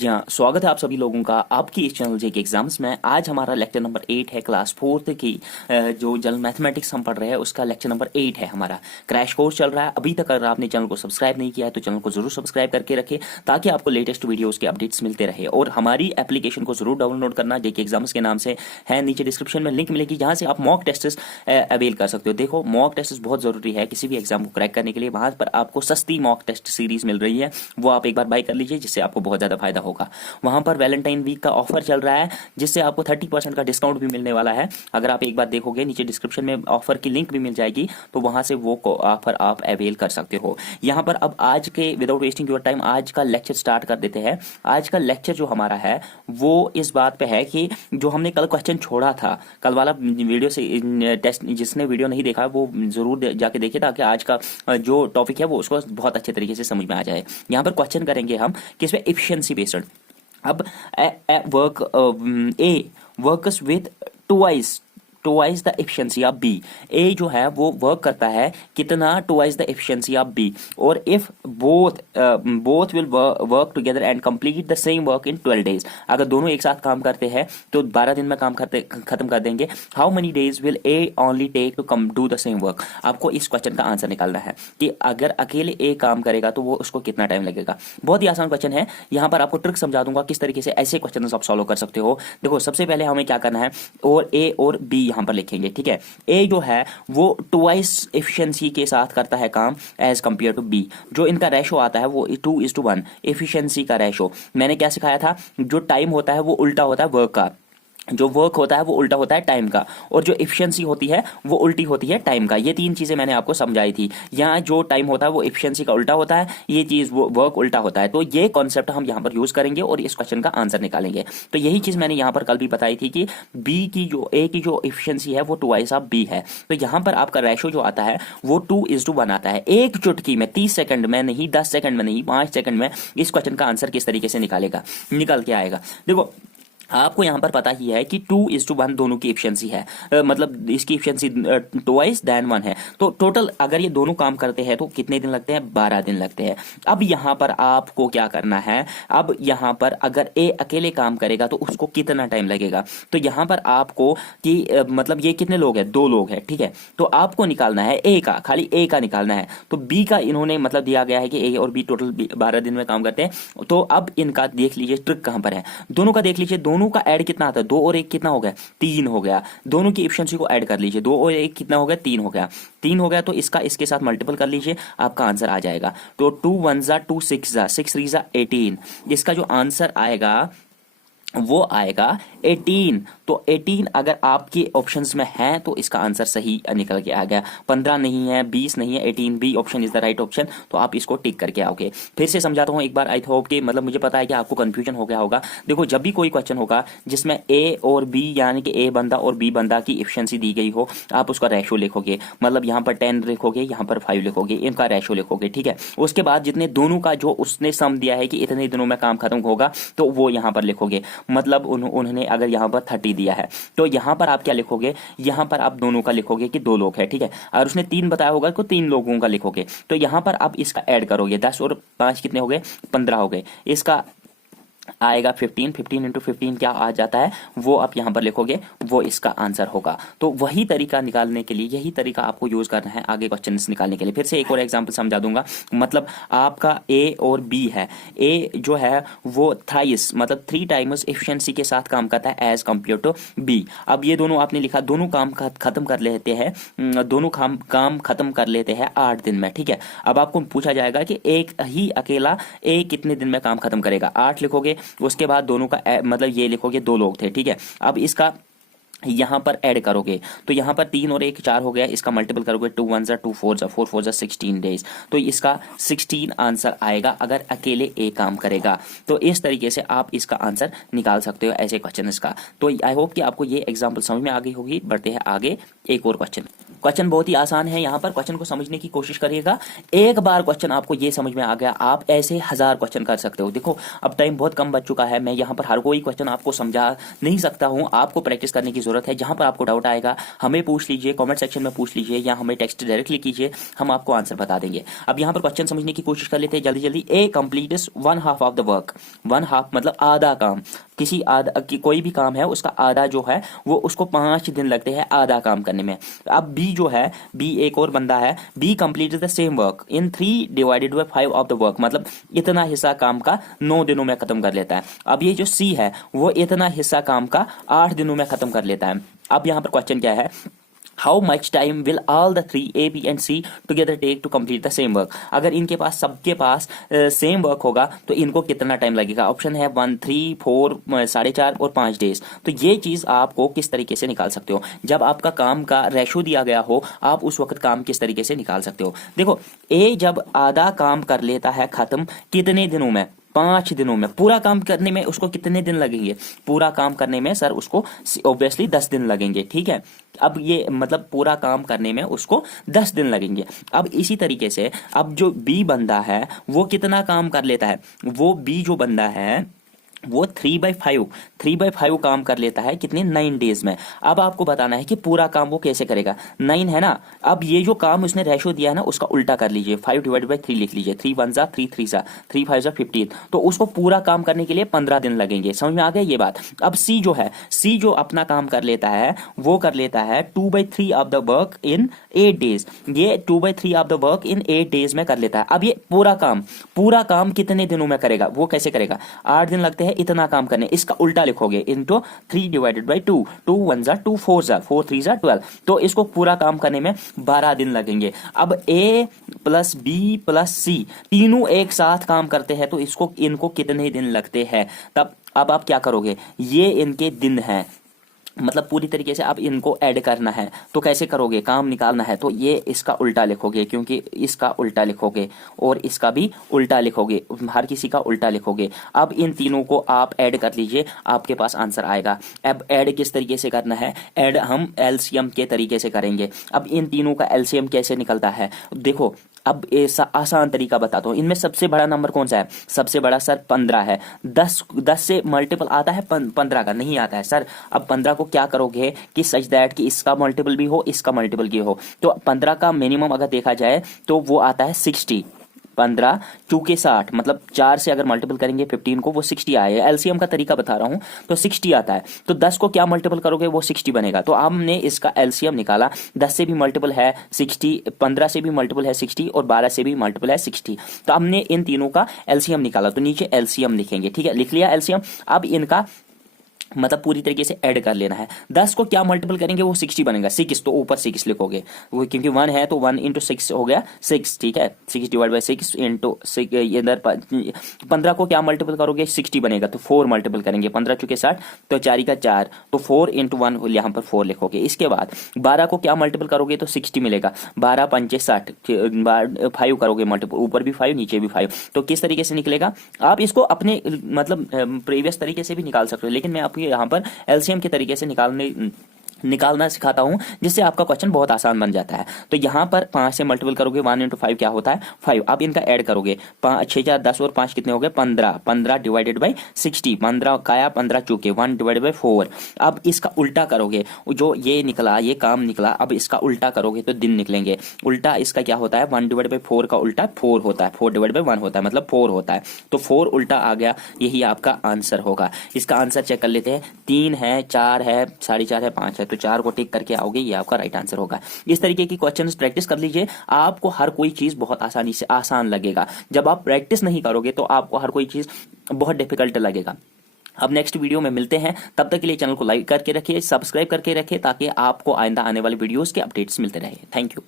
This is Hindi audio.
जी हाँ, स्वागत है आप सभी लोगों का आपकी इस चैनल जेके एग्जाम्स में। आज हमारा लेक्चर नंबर 8 है, क्लास 4th की जो जनरल मैथमेटिक्स हम पढ़ रहे हैं उसका लेक्चर नंबर 8 है। हमारा क्रैश कोर्स चल रहा है। अभी तक अगर आपने चैनल को सब्सक्राइब नहीं किया है तो चैनल को जरूर सब्सक्राइब करके रखें ताकि आपको लेटेस्ट वीडियोस के अपडेट्स मिलते रहे। और हमारी एप्लीकेशन को जरूर डाउनलोड करना, जेके एग्जाम्स के नाम से है। नीचे डिस्क्रिप्शन में लिंक मिलेगी जहाँ से आप मॉक टेस्ट अवेल कर सकते हो। देखो, मॉक टेस्ट बहुत जरूरी है किसी भी एग्जाम को क्रैक करने के लिए। वहां पर आपको सस्ती मॉक टेस्ट सीरीज मिल रही है, वो आप एक बार बाय कर लीजिए जिससे आपको बहुत ज्यादा फायदा होगा। वहां पर वैलेंटाइन वीक का ऑफर चल रहा है जिससे आपको 30% का डिस्काउंट भी मिलने वाला है। अगर आप एक बार देखोगे नीचे डिस्क्रिप्शन में ऑफर की लिंक भी मिल जाएगी, तो वहां से वो ऑफर आप अवेल कर सकते हो। यहां पर अब आज के विदाउट वेस्टिंग योर टाइम आज का लेक्चर स्टार्ट कर देते हैं। आज का लेक्चर जो हमारा है वो इस बात पे है कि जो हमने कल क्वेश्चन छोड़ा था, कल वाला वीडियो से टेस्ट, जिसने वीडियो नहीं देखा वो जरूर जाके देखे ताकि आज का जो टॉपिक है वो उसको बहुत अच्छे तरीके से समझ में आ जाए। यहाँ पर क्वेश्चन करेंगे हम किस पे, एफिशिएंसी बेस्ड। अब A works with twice the efficiency of B. A जो है वो वर्क करता है कितना, twice the efficiency of B. और if both will work together and complete the same work in 12 days. अगर दोनों एक साथ काम करते हैं तो 12 दिन में काम खत्म कर देंगे। How many days will A only take to come do the same work. आपको इस क्वेश्चन का आंसर निकालना है कि अगर अकेले ए काम करेगा तो वो उसको कितना टाइम लगेगा। बहुत ही आसान क्वेश्चन है। यहां पर आपको ट्रिक समझा दूंगा किस तरीके से ऐसे क्वेश्चन आप सॉल्व कर सकते हो। देखो, सबसे पहले हमें क्या करना है, और ए और बी यहां पर लिखेंगे, ठीक है। ए जो है वो ट्वाइस एफिशिएंसी के साथ करता है काम एज कंपेयर टू बी। जो इनका रेशो आता है वो 2:1 एफिशिएंसी का रेशो। मैंने क्या सिखाया था, जो टाइम होता है वो उल्टा होता है वर्क का, जो वर्क होता है वो उल्टा होता है टाइम का, और जो एफिशिएंसी होती है वो उल्टी होती है टाइम का। ये तीन चीजें मैंने आपको समझाई थी। यहाँ जो टाइम होता है वो एफिशिएंसी का उल्टा होता है, ये चीज वो वर्क उल्टा होता है। तो ये कॉन्सेप्ट हम यहाँ पर यूज करेंगे और इस क्वेश्चन का आंसर निकालेंगे। तो यही चीज मैंने यहाँ पर कल भी बताई थी कि बी की जो ए की जो एफिशिएंसी है वो ट्वाइस ऑफ बी है। तो यहाँ पर आपका रेशो जो आता है वो 2:1 आता है। एक चुटकी में 30 सेकंड में नहीं, 10 सेकंड में नहीं, 5 सेकंड में इस क्वेश्चन का आंसर किस तरीके से निकल के आएगा। देखो, आपको यहां पर पता ही है कि 2:1 दोनों की एफिशिएंसी है, मतलब इसकी एफिशिएंसी ट्वाइस देन 1 है। तो टोटल अगर ये दोनों काम करते हैं तो कितने दिन लगते हैं, 12 दिन लगते हैं। अब यहां पर आपको क्या करना है, अब यहां पर अगर ए अकेले काम करेगा तो उसको कितना टाइम लगेगा। तो यहां पर आपको कि मतलब ये कितने लोग हैं, 2 लोग हैं, ठीक है। तो आपको निकालना है ए का, खाली ए का निकालना है। तो बी का इन्होंने मतलब दिया गया है कि ए और बी टोटल 12 दिन में काम करते हैं। तो अब इनका देख लीजिए ट्रिक कहां पर है। दोनों का देख लीजिए, दोनों का ऐड कितना आता है, 2 और 1 कितना हो गया, 3 हो गया। दोनों की एफिशिएंसी को ऐड कर लीजिए, 2 और 1 कितना हो गया, 3 हो गया। 3 हो गया तो इसका इसके साथ मल्टीपल कर लीजिए, आपका आंसर आ जाएगा। तो 2 1 जा 2 6 जा 6 3 जा 18। इसका जो आंसर आएगा वो आएगा 18। तो 18 अगर आपके ऑप्शंस में है तो इसका आंसर सही निकल के आ गया। 15 नहीं है, 20 नहीं है, 18 B option is the right option. तो आप इसको टिक करके आओगे। फिर से समझाता हूं एक बार। आई होप कि मतलब मुझे पता है कि आपको कंफ्यूजन हो गया होगा। देखो, जब भी कोई क्वेश्चन होगा जिसमें ए और बी यानी कि ए बंदा और बी बंदा की एफिशिएंसी दी गई हो, आप उसका रेशो लिखोगे। मतलब यहाँ पर 10 लिखोगे, यहाँ पर 5 लिखोगे, इनका रेशो लिखोगे, ठीक है। उसके बाद जितने दोनों का जो उसने सम दिया है कि इतने दिनों में काम खत्म होगा तो वो यहाँ पर लिखोगे। मतलब उन्होंने अगर यहाँ पर 30 दिया है तो यहाँ पर आप क्या लिखोगे, यहाँ पर आप दोनों का लिखोगे कि 2 लोग है, ठीक है। और उसने 3 बताया होगा तो 3 लोगों का लिखोगे। तो यहाँ पर आप इसका ऐड करोगे, 10 और 5 कितने हो गए, 15 हो गए। इसका आएगा 15, 15 इंटू 15 क्या आ जाता है वो आप यहां पर लिखोगे, वो इसका आंसर होगा। तो वही तरीका निकालने के लिए, यही तरीका आपको यूज करना है आगे क्वेश्चन निकालने के लिए। फिर से एक और एग्जांपल समझा दूंगा। मतलब आपका ए और बी है, ए जो है वो थ्राइस मतलब 3 टाइम्स एफिशिएंसी के साथ काम करता है एज कंपेयर टू बी। अब ये दोनों आपने लिखा, दोनों काम खत्म कर लेते हैं, दोनों काम खत्म कर लेते हैं 8 दिन में, ठीक है। अब आपको पूछा जाएगा कि एक ही अकेला ए कितने दिन में काम खत्म करेगा, 8 लिखोगे। उसके बाद दोनों का मतलब ये लिखोगे, 2 लोग थे, ठीक है। अब इसका यहां पर ऐड करोगे तो यहां पर 3 और 1 4 हो गया। इसका मल्टीपल करोगे, 2 1 जा 2 4 जा 4 4 जा 16 डेज। तो इसका 16 आंसर आएगा अगर अकेले ए काम करेगा। तो इस तरीके से आप इसका आंसर निकाल सकते हो ऐसे क्वेश्चन का। तो आई होप कि आपको ये एग्जांपल समझ में आ गई होगी। बढ़ते हैं आगे एक और क्वेश्चन। क्वेश्चन बहुत ही आसान है। यहाँ पर क्वेश्चन को समझने की कोशिश करिएगा। एक बार क्वेश्चन आपको ये समझ में आ गया, आप ऐसे 1000 क्वेश्चन कर सकते हो। देखो अब टाइम बहुत कम बच चुका है, मैं यहाँ पर हर कोई क्वेश्चन आपको समझा नहीं सकता हूँ, आपको प्रैक्टिस करने की जरूरत है। जहाँ पर आपको डाउट आएगा हमें पूछ लीजिए, कॉमेंट सेक्शन में पूछ लीजिए या हमें टेक्स्ट डायरेक्टली कीजिए, हम आपको आंसर बता देंगे। अब यहाँ पर क्वेश्चन समझने की कोशिश कर लेते हैं जल्दी जल्दी। A complete one half of the work, one half मतलब आधा काम, किसी आधा कोई भी काम है उसका आधा जो है वो उसको 5 दिन लगते हैं आधा काम करने में। अब बी जो है, बी एक और बंदा है, B complete the same work in 3 divided by 5 of the work, मतलब इतना हिस्सा काम का 9 दिनों में खत्म कर लेता है। अब ये जो सी है वो इतना हिस्सा काम का 8 दिनों में खत्म कर लेता है। अब यहाँ पर क्वेश्चन क्या है, how much time will all the 3 A B and C together take to complete the same work. अगर इनके पास सबके पास सेम वर्क होगा तो इनको कितना टाइम लगेगा। ऑप्शन है 1, 3, 4, 4.5 और 5 डेज। तो ये चीज आपको किस तरीके से निकाल सकते हो, जब आपका काम का रेशो दिया गया हो आप उस वक्त काम किस तरीके से निकाल सकते हो। देखो ए जब आधा काम कर लेता है खत्म कितने दिनों में, 5 दिनों में। पूरा काम करने में उसको कितने दिन लगेंगे, पूरा काम करने में सर उसको ऑब्वियसली 10 दिन लगेंगे, ठीक है। अब ये मतलब पूरा काम करने में उसको 10 दिन लगेंगे। अब इसी तरीके से अब जो बी बंदा है वो कितना काम कर लेता है, वो बी जो बंदा है वो 3/5 काम कर लेता है कितने, 9 डेज में। अब आपको बताना है कि पूरा काम वो कैसे करेगा, 9 है ना। अब ये जो काम उसने रेशो दिया है ना उसका उल्टा कर लीजिए, 5/3 लिख लीजिए, 3 1 जा 3 3 जा 3 5 जा 15। तो उसको पूरा काम करने के लिए 15 दिन लगेंगे। समझ में आ गया ये बात। अब सी जो है, सी जो अपना काम कर लेता है वो कर लेता है 2/3 of the work in 8 days. ये 2/3 of the work in 8 days में कर लेता है। अब ये पूरा काम कितने दिनों में करेगा, वो कैसे करेगा, 8 दिन लगते हैं इतना काम करने, इसका उल्टा लिखोगे इनटू 3/2, 2 1 जा 2 4 जा 4 3 जा 12। तो इसको पूरा काम करने में 12 दिन लगेंगे। अब ए प्लस बी प्लस सी तीनों एक साथ काम करते हैं तो इनको कितने दिन लगते हैं। तब अब आप क्या करोगे, ये इनके दिन हैं, मतलब पूरी तरीके से अब इनको ऐड करना है। तो कैसे करोगे, काम निकालना है तो ये इसका उल्टा लिखोगे, क्योंकि इसका उल्टा लिखोगे और इसका भी उल्टा लिखोगे, हर किसी का उल्टा लिखोगे। अब इन तीनों को आप ऐड कर लीजिए, आपके पास आंसर आएगा। अब ऐड किस तरीके से करना है, ऐड हम एलसीएम के तरीके से करेंगे। अब इन तीनों का एलसीएम कैसे निकलता है, देखो अब ऐसा आसान तरीका बताता हूं। इनमें सबसे बड़ा नंबर कौन सा है, सबसे बड़ा सर 15 है। 10 से मल्टीपल आता है 15 का, नहीं आता है सर। अब 15 को क्या करोगे कि सच दैट कि इसका मल्टीपल भी हो इसका मल्टीपल भी हो। तो 15 का मिनिमम अगर देखा जाए तो वो आता है 60। 15 चूंकि 60 मतलब 4 से अगर मल्टीपल करेंगे 15 को वो 60 आएगा। एलसीएम का तरीका बता रहा हूं तो 60 आता है। तो 10 को क्या मल्टीपल करोगे वो 60 बनेगा। तो हमने इसका एलसीएम निकाला, 10 से भी मल्टीपल है 60, 15 से भी मल्टीपल है 60 और 12 से भी मल्टीपल है 60। तो हमने इन तीनों का एलसीएम निकाला, तो नीचे एलसीएम लिखेंगे, ठीक है, लिख लिया एलसीएम। अब इनका मतलब पूरी तरीके से ऐड कर लेना है। 10 को क्या मल्टीपल करेंगे वो 60 बनेगा, 6 तो ऊपर 6 लिखोगे वो, क्योंकि 1 है तो 1 इंटू 6 हो गया 6, ठीक है। 6/6 इंटू 6, इधर 15 को क्या मल्टीपल करोगे 60 बनेगा तो 4 मल्टीपल करेंगे, 15 चुके 60 तो 4 का 4 तो 4 इंटू 1 यहाँ पर 4 लिखोगे। इसके बाद 12 को क्या मल्टीपल करोगे तो 60 मिलेगा, 12 पंचे 60, 5 करोगे मल्टीपल, ऊपर भी 5 नीचे भी 5। तो किस तरीके से निकलेगा, आप इसको अपने मतलब प्रीवियस तरीके से भी निकाल सकते हो, लेकिन मैं आपको यहाँ पर एलसीएम के तरीके से निकालना सिखाता हूं, जिससे आपका क्वेश्चन बहुत आसान बन जाता है। तो यहां पर 5 से मल्टीपल करोगे 1 इंटू 5 क्या होता है 5। अब इनका ऐड करोगे 6 4 10 और 5 कितने हो गए 15, 15 डिवाइडेड बाई 60, 15 काया 15 चूके 1 डिवाइडेड बाई 4। अब इसका उल्टा करोगे, जो ये निकला ये काम निकला, अब इसका उल्टा करोगे तो दिन निकलेंगे। उल्टा इसका क्या होता है 1 डिवाइडेड बाई 4 का उल्टा 4 होता है, 4 डिवाइडेड बाई 1 होता है मतलब 4 होता है। तो 4 उल्टा आ गया, यही आपका आंसर होगा। इसका आंसर चेक कर लेते हैं, 3 है 4 है 4.5 है 5 है, तो 4 को टिक करके आओगे, ये आपका राइट आंसर होगा। इस तरीके की क्वेश्चंस प्रैक्टिस कर लीजिए, आपको हर कोई चीज बहुत आसानी से आसान लगेगा। जब आप प्रैक्टिस नहीं करोगे तो आपको हर कोई चीज बहुत डिफिकल्ट लगेगा। अब नेक्स्ट वीडियो में मिलते हैं, तब तक के लिए चैनल को लाइक करके रखिए, सब्सक्राइब करके रखिए, ताकि आपको आइंदा आने वाले वीडियोस के अपडेट्स मिलते रहे। Thank you.